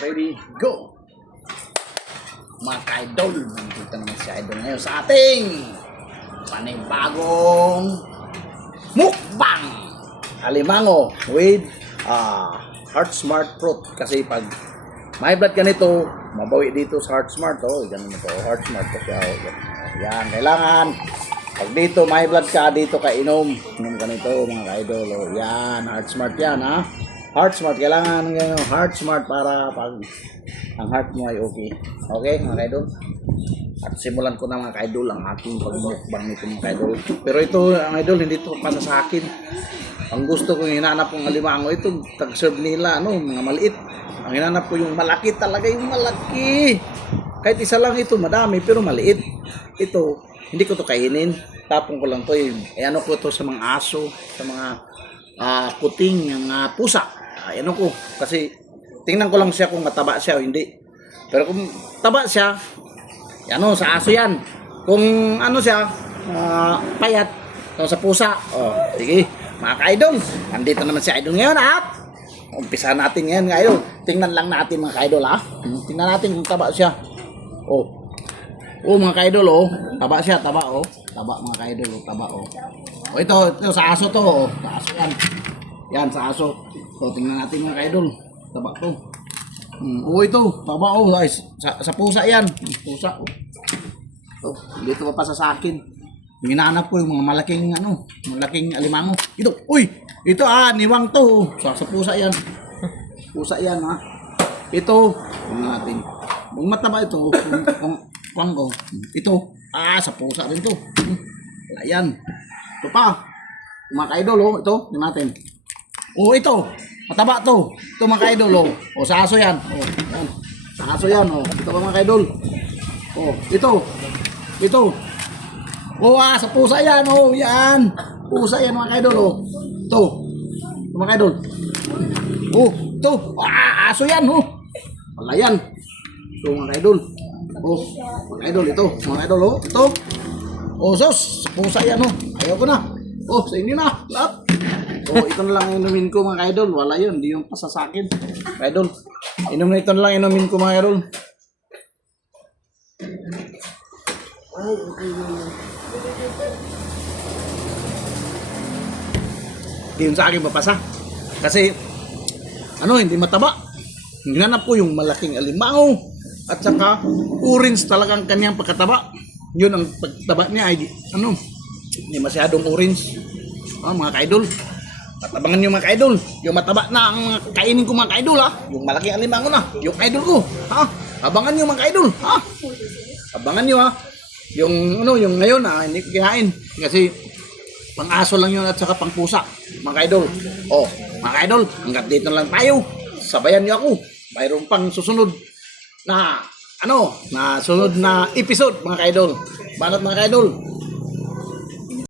Ready, go! Mga ka-idol, nandito naman si Idol ngayon sa ating panibagong mukbang alimango with Heart Smart Fruit. Kasi pag may blood ka nito, mabawi dito sa Heart Smart. Oh, ganun mo to, Heart Smart to siya. Yan, kailangan pag dito may blood ka, dito ka inom ka nito mga ka-idol. Oh, yan, Heart Smart yan ha. Heart Smart, kailangan ng Heart Smart para pag ang heart mo ay okay. Okay mga ka-idol? At simulan ko na mga ka-idol ang ating pagmukbang nito mga ka-idol. Pero ito mga idol, hindi ito para sa akin. Ang gusto kong hinanap kong alimango, ito tag-serve nila, mga maliit. Ang hinanap ko yung malaki talaga, yung malaki. Kahit isa lang ito, madami, pero maliit. Ito, hindi ko to kainin. Tapong ko lang to, ano ko to sa mga aso, sa mga kuting, yung pusa. Ano ko, kasi tingnan ko lang siya kung mataba siya o hindi. Pero kung taba siya, ano, sa aso yan. Kung ano siya, payat, sa pusa. Oh, sige, mga ka-idol, andito naman si Idol ngayon at umpisa natin ngayon ngayon. Tingnan lang natin mga ka-idol ha. Tingnan natin kung taba siya. Oh, mga ka-idol oh, taba siya, taba oh. Taba mga ka-idol oh, taba oh. Oh, ito sa aso to oh. Sa aso yan. Yan sa aso. So tingnan natin mga ka-idol. Taba to. Oh ito, taba oh guys. Sa pusa yan. Pusa oh. Oh, dito pa sa akin. Hinanap ko yung mga malaking alimango. Ito, uy, ito niwang to. Sa pusa yan. Pusa yan ha. Ito, tingnan natin. Kung mataba ito, kung ko. Ito, sa pusa rin to. Ayan. Ito pa. Mga ka-idol oh, ito, tingnan natin. Oh, ito. Mataba to. Ito mga ka-idol oh. Oh, sa aso yan. Oh, yan. Sa aso yan oh. Ito pa mga ka-idol. Oh, ito. Ito. Oh, sa pusa yan oh. Yan. Pusa yan mga ka-idol oh. Ito. Ito mga ka-idol. Oh, ito. Aso yan oh. Wala yan. Ito mga ka-idol. Oh, mga ka-idol ito. Mga ka-idol oh. Ito. Oh, sos. Sa pusa yan oh. Ayaw ko na. Oh, sa inyo na. Lahat. Oh, ito na lang inumin ko mga ka-idol. Wala yun, hindi yung pasa sa akin. Ka-idol, ito na lang inumin ko mga ka-idol. Hindi yun sa akin papasa. Kasi, hindi mataba. Hinanap ko yung malaking alimango. At saka, orange talagang kanyang pagkataba. Yun ang pagtaba niya ay, hindi masyadong orange. Mga ka-idol. At abangan nyo mga ka-idol, yung mataba na ang kainin ko mga ka-idol ha. Yung malaking alimango na, yung idol ko ha. Abangan nyo mga ka-idol ha. Abangan nyo ha. Yung yung ngayon hindi ko kinain. Kasi pang aso lang yun at saka pang pusa mga ka-idol. Oh, mga ka-idol, hanggat dito lang tayo. Sabayan nyo ako. Mayroon pang susunod na sunod na episode mga ka-idol. Banat mga ka-idol.